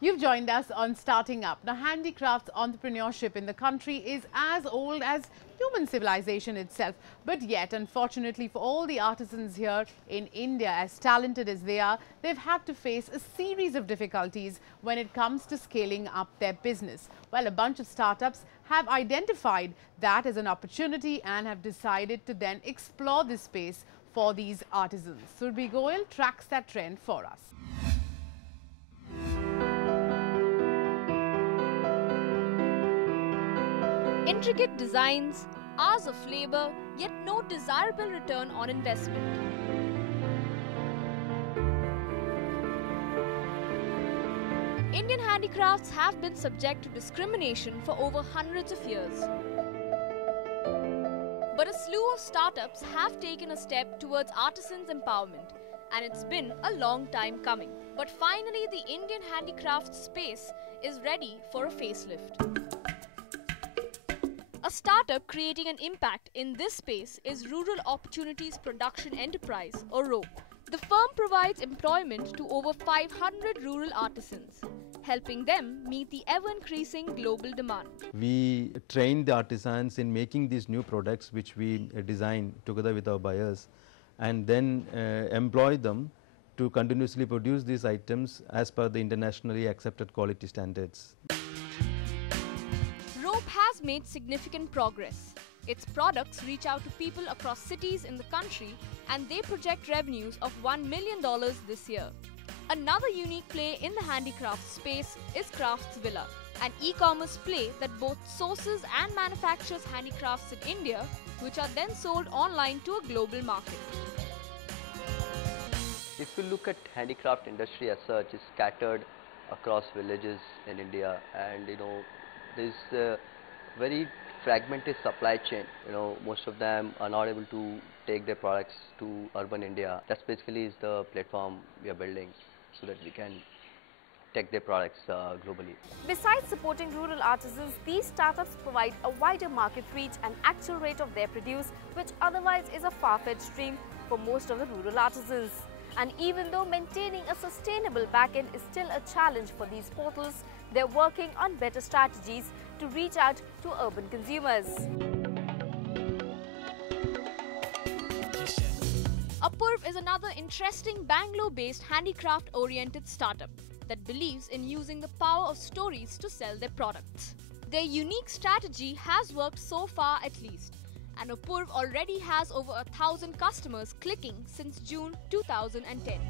You've joined us on Starting Up. Now, handicrafts entrepreneurship in the country is as old as human civilization itself. But yet, unfortunately for all the artisans here in India, as talented as they are, they've had to face a series of difficulties when it comes to scaling up their business. Well, a bunch of startups have identified that as an opportunity and have decided to then explore this space for these artisans. Surbhi Goyal tracks that trend for us. Intricate designs, hours of labor, yet no desirable return on investment. Indian handicrafts have been subject to discrimination for over hundreds of years. But a slew of startups have taken a step towards artisans' empowerment, and it's been a long time coming. But finally, the Indian handicrafts space is ready for a facelift. A startup creating an impact in this space is Rural Opportunities Production Enterprise, or ROPE. The firm provides employment to over 500 rural artisans, helping them meet the ever-increasing global demand. We train the artisans in making these new products which we design together with our buyers, and then employ them to continuously produce these items as per the internationally accepted quality standards. ROPE has made significant progress. Its products reach out to people across cities in the country, and they project revenues of $1 million this year. Another unique play in the handicraft space is Crafts Villa, an e-commerce play that both sources and manufactures handicrafts in India, which are then sold online to a global market. If you look at handicraft industry as such, it's scattered across villages in India, and there's a very fragmented supply chain. Most of them are not able to take their products to urban India. That's basically is the platform we are building so that we can take their products globally. Besides supporting rural artisans, these startups provide a wider market reach and actual rate of their produce, which otherwise is a far-fetched dream for most of the rural artisans. And even though maintaining a sustainable backend is still a challenge for these portals, they're working on better strategies to reach out to urban consumers. Apurv is another interesting Bangalore-based handicraft-oriented startup that believes in using the power of stories to sell their products. Their unique strategy has worked so far at least, and Apurv already has over 1,000 customers clicking since June 2010.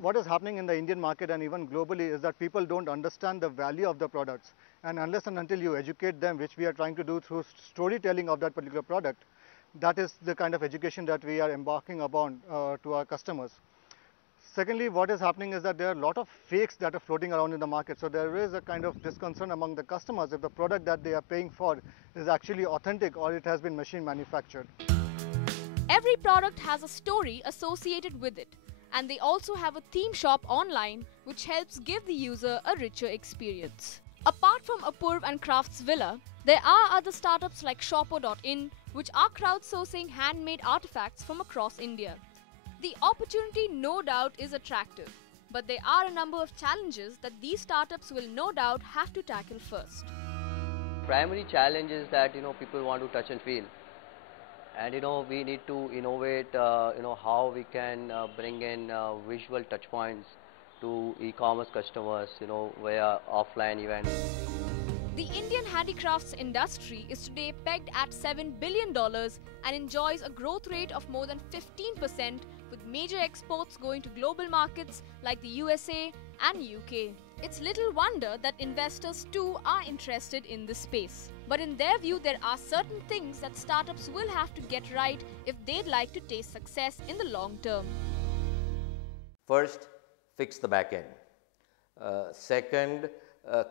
What is happening in the Indian market and even globally is that people don't understand the value of the products, and unless and until you educate them, which we are trying to do through storytelling of that particular product, that is the kind of education that we are embarking upon to our customers. Secondly, what is happening is that there are a lot of fakes that are floating around in the market, so there is a kind of disconcern among the customers if the product that they are paying for is actually authentic or it has been machine manufactured. Every product has a story associated with it, and they also have a theme shop online which helps give the user a richer experience. Apart from Apurv and Crafts Villa, there are other startups like Shopper.in which are crowdsourcing handmade artifacts from across India. The opportunity no doubt is attractive, but there are a number of challenges that these startups will no doubt have to tackle first. Primary challenge is that people want to touch and feel, and we need to innovate how we can bring in visual touch points to e-commerce customers via offline events. The Indian handicrafts industry is today pegged at $7 billion and enjoys a growth rate of more than 15%, with major exports going to global markets like the USA and UK. It's little wonder that investors too are interested in this space. But in their view, there are certain things that startups will have to get right if they'd like to taste success in the long term. First, fix the back end. Second,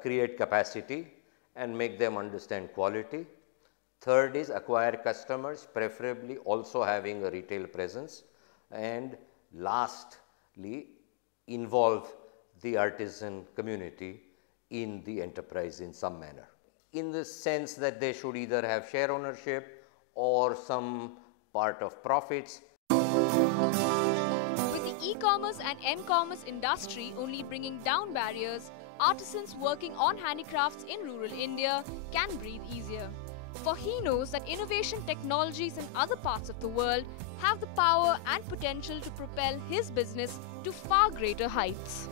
create capacity and make them understand quality. Third is acquire customers, preferably also having a retail presence. And lastly, involve the artisan community in the enterprise in some manner, in the sense that they should either have share ownership or some part of profits. With the e-commerce and m-commerce industry only bringing down barriers, artisans working on handicrafts in rural India can breathe easier. For he knows that innovation technologies in other parts of the world have the power and potential to propel his business to far greater heights.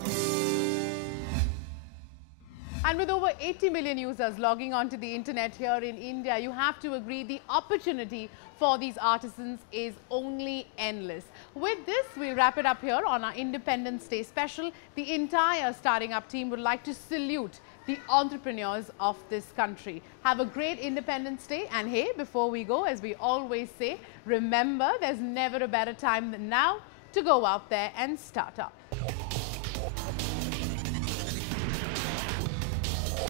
And with over 80 million users logging onto the internet here in India, you have to agree the opportunity for these artisans is only endless. With this, we'll wrap it up here on our Independence Day special. The entire Starting Up team would like to salute the entrepreneurs of this country. Have a great Independence Day. And hey, before we go, as we always say, remember there's never a better time than now to go out there and start up.